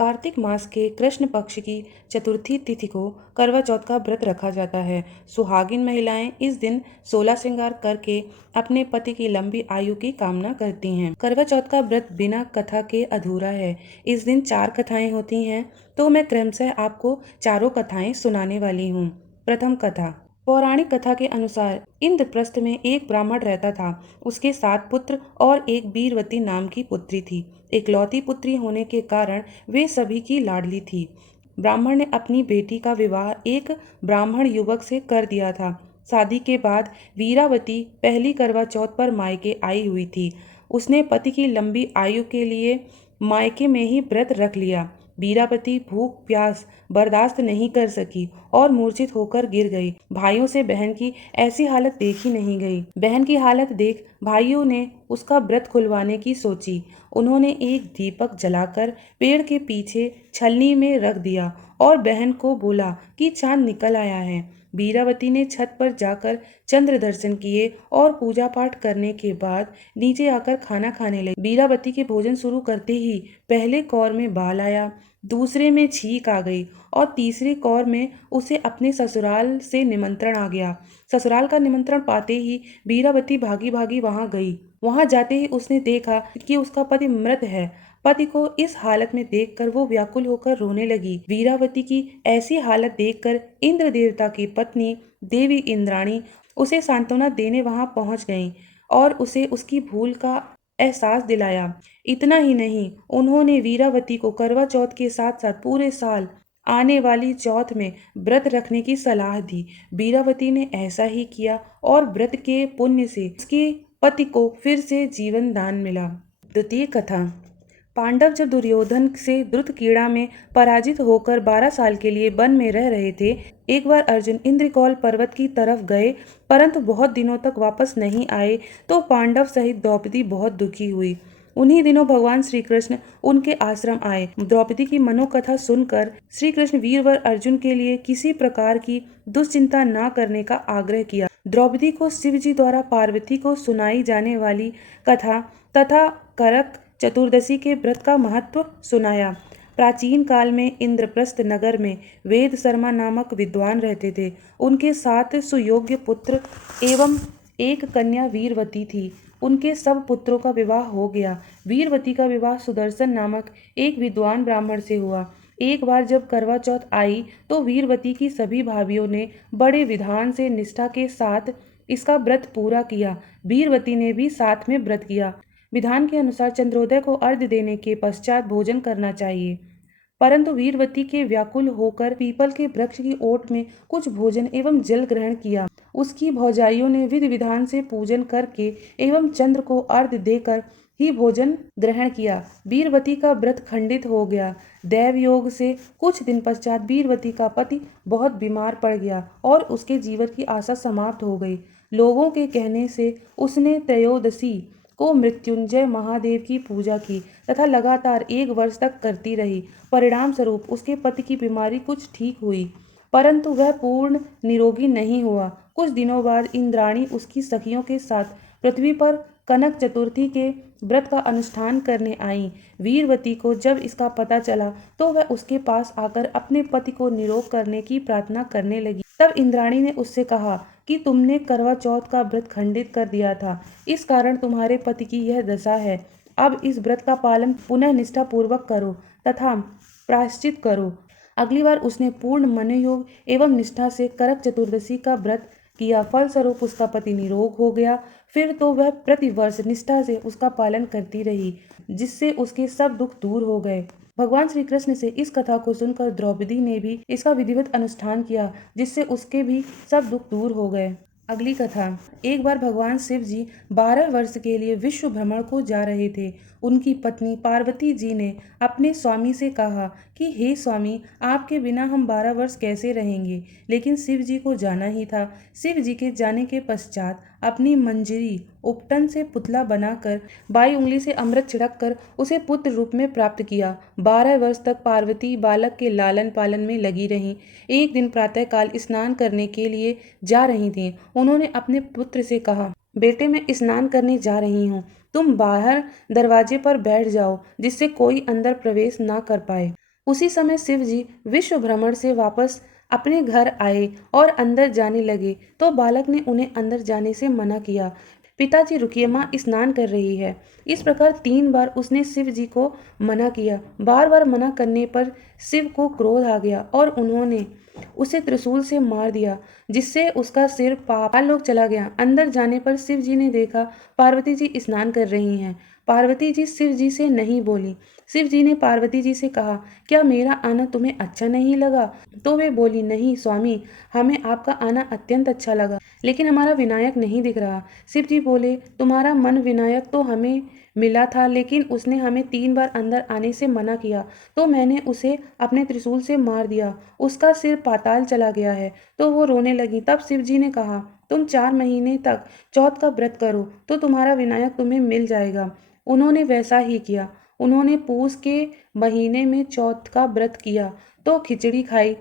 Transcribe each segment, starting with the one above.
कार्तिक मास के कृष्ण पक्ष की चतुर्थी तिथि को करवा चौथ का व्रत रखा जाता है। सुहागिन महिलाएं इस दिन 16 श्रृंगार करके अपने पति की लंबी आयु की कामना करती हैं। करवा चौथ का व्रत बिना कथा के अधूरा है। इस दिन 4 कथाएं होती हैं, तो मैं क्रमशः आपको चारों कथाएं सुनाने वाली हूँ। प्रथम कथा। पौराणिक कथा के अनुसार इंद्रप्रस्थ में एक ब्राह्मण रहता था। उसके 7 पुत्र और एक वीरवती नाम की पुत्री थी। इकलौती पुत्री होने के कारण वे सभी की लाडली थी। ब्राह्मण ने अपनी बेटी का विवाह एक ब्राह्मण युवक से कर दिया था। शादी के बाद वीरावती पहली करवा चौथ पर मायके आई हुई थी। उसने पति की लंबी आयु के लिए मायके में ही व्रत रख लिया। वीरावती भूख प्यास बर्दाश्त नहीं कर सकी और मूर्छित होकर गिर गई। भाइयों से बहन की ऐसी हालत देखी नहीं गई। बहन की हालत देख भाइयों ने उसका व्रत खुलवाने की सोची। उन्होंने एक दीपक जलाकर पेड़ के पीछे छलनी में रख दिया और बहन को बोला कि चांद निकल आया है। वीरावती ने छत पर जाकर चंद्र दर्शन किए और पूजा पाठ करने के बाद नीचे आकर खाना खाने लगी। वीरावती के भोजन शुरू करते ही पहले कौर में बाल आया, दूसरे में छींक आ गई और तीसरे कौर में उसे अपने ससुराल से निमंत्रण आ गया। ससुराल का निमंत्रण पाते ही वीरावती भागी भागी वहां गई। वहां जाते ही उसने देखा कि उसका पति मृत है। पति को इस हालत में देखकर वो व्याकुल होकर रोने लगी। वीरावती की ऐसी हालत देखकर इंद्र देवता की पत्नी देवी इंद्राणी उसे सांत्वना देने वहां पहुंच गईं और उसे उसकी भूल का एहसास दिलाया। इतना ही नहीं, उन्होंने वीरावती को करवा चौथ के साथ साथ पूरे साल आने वाली चौथ में व्रत रखने की सलाह दी। वीरावती ने ऐसा ही किया और व्रत के पुण्य से उसके पति को फिर से जीवन दान मिला। द्वितीय कथा। पांडव जब दुर्योधन से द्रुत कीड़ा में पराजित होकर 12 साल के लिए वन में रह रहे थे, एक बार अर्जुन इंद्रकौल पर्वत की तरफ गए, परंतु बहुत दिनों तक वापस नहीं आए, तो पांडव सहित द्रौपदी बहुत दुखी हुई। उन्हीं दिनों भगवान श्री कृष्ण उनके आश्रम आए। द्रौपदी की मनोकथा सुनकर श्री कृष्ण वीरवर अर्जुन के लिए किसी प्रकार की दुश्चिंता न करने का आग्रह किया। द्रौपदी को शिव जी द्वारा पार्वती को सुनाई जाने वाली कथा तथा करक चतुर्दशी के व्रत का महत्व सुनाया। प्राचीन काल में इंद्रप्रस्थ नगर में वेद शर्मा नामक विद्वान रहते थे। उनके 7 सुयोग्य पुत्र एवं एक कन्या वीरवती थी। उनके सब पुत्रों का विवाह हो गया। वीरवती का विवाह सुदर्शन नामक एक विद्वान ब्राह्मण से हुआ। एक बार जब करवा चौथ आई तो वीरवती की सभी भाभियों ने बड़े विधान से निष्ठा के साथ इसका व्रत पूरा किया। वीरवती ने भी साथ में व्रत किया। विधान के अनुसार चंद्रोदय को अर्घ्य देने के पश्चात भोजन करना चाहिए, परंतु वीरवती के व्याकुल होकर पीपल के वृक्ष की ओट में कुछ भोजन एवं जल ग्रहण किया। उसकी भौजाइयों ने विधि विधान से पूजन करके एवं चंद्र को अर्घ्य देकर ही भोजन ग्रहण किया। वीरवती का व्रत खंडित हो गया। दैव योग से कुछ दिन पश्चात वीरवती का पति बहुत बीमार पड़ गया और उसके जीवन की आशा समाप्त हो गई। लोगों के कहने से उसने त्रयोदशी को मृत्युंजय महादेव की पूजा की तथा लगातार 1 वर्ष तक करती रही। परिणाम स्वरूप उसके पति की बीमारी कुछ ठीक हुई, परंतु वह पूर्ण निरोगी नहीं हुआ। कुछ दिनों बाद इंद्राणी उसकी सखियों के साथ पृथ्वी पर कनक चतुर्थी के व्रत का अनुष्ठान करने आई। वीरवती को जब इसका पता चला तो वह उसके पास आकर अपने पति को निरोग करने की प्रार्थना करने लगी। तब इंद्राणी ने उससे कहा कि तुमने करवा चौथ का व्रत खंडित कर दिया था, इस कारण तुम्हारे पति की यह दशा है। अब इस व्रत का पालन पुनः निष्ठा पूर्वक करो तथा प्रायश्चित करो। अगली बार उसने पूर्ण मनोयोग एवं निष्ठा से करक चतुर्दशी का व्रत किया। फलस्वरूप उसका पति निरोग हो गया। फिर तो वह प्रतिवर्ष निष्ठा से उसका पालन करती रही, जिससे उसके सब दुख दूर हो गए। भगवान श्री कृष्ण से इस कथा को सुनकर द्रौपदी ने भी इसका विधिवत अनुष्ठान किया, जिससे उसके भी सब दुख दूर हो गए। अगली कथा। एक बार भगवान शिव जी 12 वर्ष के लिए विश्व भ्रमण को जा रहे थे। उनकी पत्नी पार्वती जी ने अपने स्वामी से कहा कि हे स्वामी, आपके बिना हम 12 वर्ष कैसे रहेंगे। लेकिन शिव जी को जाना ही था। शिव जी के जाने के पश्चात अपनी मंजरी उपटन से पुतला बनाकर 22 उंगली से अमृत छिड़क कर उसे पुत्र रूप में प्राप्त किया। 12 वर्ष तक पार्वती बालक के लालन पालन में लगी रहीं। एक दिन प्रातःकाल स्नान करने के लिए जा रही थीं। उन्होंने अपने पुत्र से कहा, बेटे, मैं स्नान करने जा रही हूँ, तुम बाहर दरवाजे पर बैठ जाओ, जिससे कोई अंदर प्रवेश ना कर पाए। उसी समय शिव जी विश्व भ्रमण से वापस अपने घर आए और अंदर जाने लगे तो बालक ने उन्हें अंदर जाने से मना किया। पिताजी रुकिए, माँ स्नान कर रही है। इस प्रकार 3 बार उसने शिव जी को मना किया। बार बार मना करने पर शिव को क्रोध आ गया और उन्होंने उसे त्रिशूल से मार दिया, जिससे उसका सिर पाताल लोक चला गया। अंदर जाने पर शिव जी ने देखा पार्वती जी स्नान कर रही हैं। पार्वती जी शिव जी से नहीं बोली। शिव जी ने पार्वती जी से कहा, क्या मेरा आना तुम्हें अच्छा नहीं लगा? तो वे बोली, नहीं स्वामी, हमें आपका आना अत्यंत अच्छा लगा, लेकिन हमारा विनायक नहीं दिख रहा। शिव जी बोले, तुम्हारा मन विनायक तो हमें मिला था, लेकिन उसने हमें 3 बार अंदर आने से मना किया, तो मैंने उसे अपने त्रिशूल से मार दिया। उसका सिर पाताल चला गया है। तो वो रोने लगी। तब शिव जी ने कहा, तुम 4 महीने तक चौथ का व्रत करो तो तुम्हारा विनायक तुम्हें मिल जाएगा। उन्होंने वैसा ही किया। उन्होंने पूस के महीने में चौथ का व्रत किया तो खिचड़ी खाई,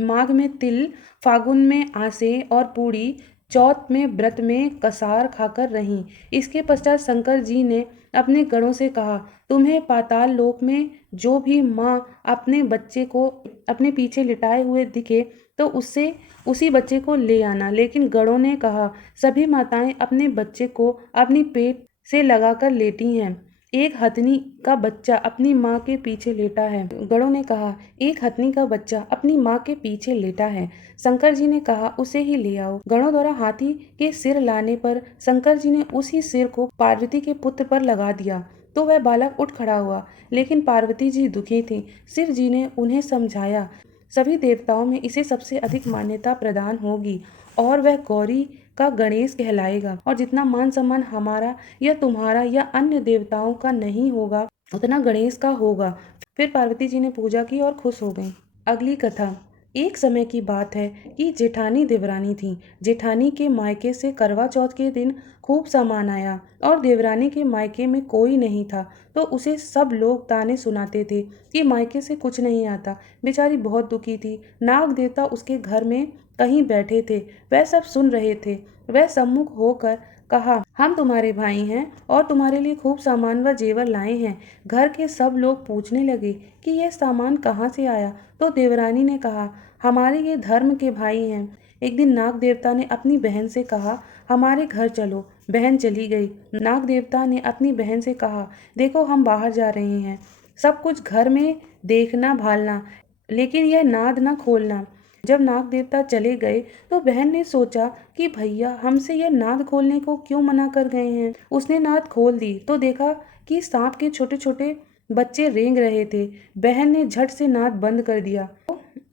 माघ में तिल, फागुन में आसे और पूड़ी, चौथ में व्रत में कसार खाकर रहीं। इसके पश्चात शंकर जी ने अपने गणों से कहा, तुम्हें पाताल लोक में जो भी माँ अपने बच्चे को अपने पीछे लिटाए हुए दिखे तो उससे उसी बच्चे को ले आना। लेकिन गणों ने कहा, सभी माताएं अपने बच्चे को अपनी पेट से लगाकर लेटी हैं। एक हथनी का बच्चा अपनी माँ के पीछे लेटा है। गणों ने कहा, एक हथनी का बच्चा अपनी माँ के पीछे लेटा है। शंकर जी ने कहा, उसे ही ले आओ। गणों द्वारा हाथी के सिर लाने पर शंकर जी ने उसी सिर को पार्वती के पुत्र पर लगा दिया तो वह बालक उठ खड़ा हुआ। लेकिन पार्वती जी दुखी थी। शिव जी ने उन्हें समझाया, सभी देवताओं में इसे सबसे अधिक मान्यता प्रदान होगी और वह गौरी का गणेश कहलाएगा, और जितना मान सम्मान हमारा या तुम्हारा या अन्य देवताओं का नहीं होगा उतना गणेश का होगा। फिर पार्वती जी ने पूजा की और खुश हो गईं। अगली कथा। एक समय की बात है कि जेठानी देवरानी थी। जेठानी के मायके से करवा चौथ के दिन खूब सामान आया और देवरानी के मायके में कोई नहीं था, तो उसे सब लोग ताने सुनाते थे कि मायके से कुछ नहीं आता। बेचारी बहुत दुखी थी। नाग देवता उसके घर में कहीं बैठे थे, वह सब सुन रहे थे। वह सम्मुख होकर कहा, हम तुम्हारे भाई हैं और तुम्हारे लिए खूब सामान व जेवर लाए हैं। घर के सब लोग पूछने लगे कि यह सामान कहाँ से आया, तो देवरानी ने कहा, हमारे ये धर्म के भाई हैं। एक दिन नाग देवता ने अपनी बहन से कहा, हमारे घर चलो। बहन चली गई। नाग देवता ने अपनी बहन से कहा, देखो हम बाहर जा रहे हैं, सब कुछ घर में देखना भालना, लेकिन यह नाद न खोलना। जब नाग देवता चले गए तो बहन ने सोचा कि भैया हमसे यह नाद खोलने को क्यों मना कर गए हैं। उसने नाद खोल दी तो देखा कि सांप के छोटे छोटे बच्चे रेंग रहे थे। बहन ने झट से नाद बंद कर दिया।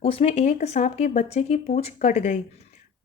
उसमें एक सांप के बच्चे की पूंछ कट गई।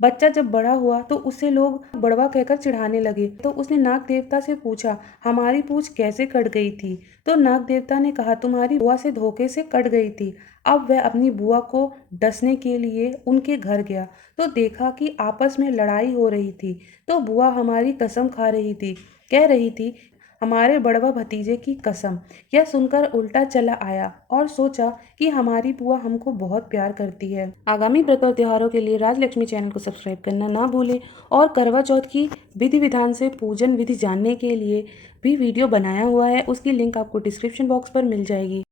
बच्चा जब बड़ा हुआ तो उसे लोग बड़वा कहकर चिढ़ाने लगे। तो उसने नाग देवता से पूछा, हमारी पूंछ कैसे कट गई थी? तो नाग देवता ने कहा, तुम्हारी बुआ से धोखे से कट गई थी। अब वह अपनी बुआ को डसने के लिए उनके घर गया तो देखा कि आपस में लड़ाई हो रही थी। तो बुआ हमारी कसम खा रही थी, कह रही थी, हमारे बड़वा भतीजे की कसम। यह सुनकर उल्टा चला आया और सोचा कि हमारी बुआ हमको बहुत प्यार करती है। आगामी व्रत और त्योहारों के लिए राजलक्ष्मी चैनल को सब्सक्राइब करना ना भूलें और करवा चौथ की विधि विधान से पूजन विधि जानने के लिए भी वीडियो बनाया हुआ है, उसकी लिंक आपको डिस्क्रिप्शन बॉक्स पर मिल जाएगी।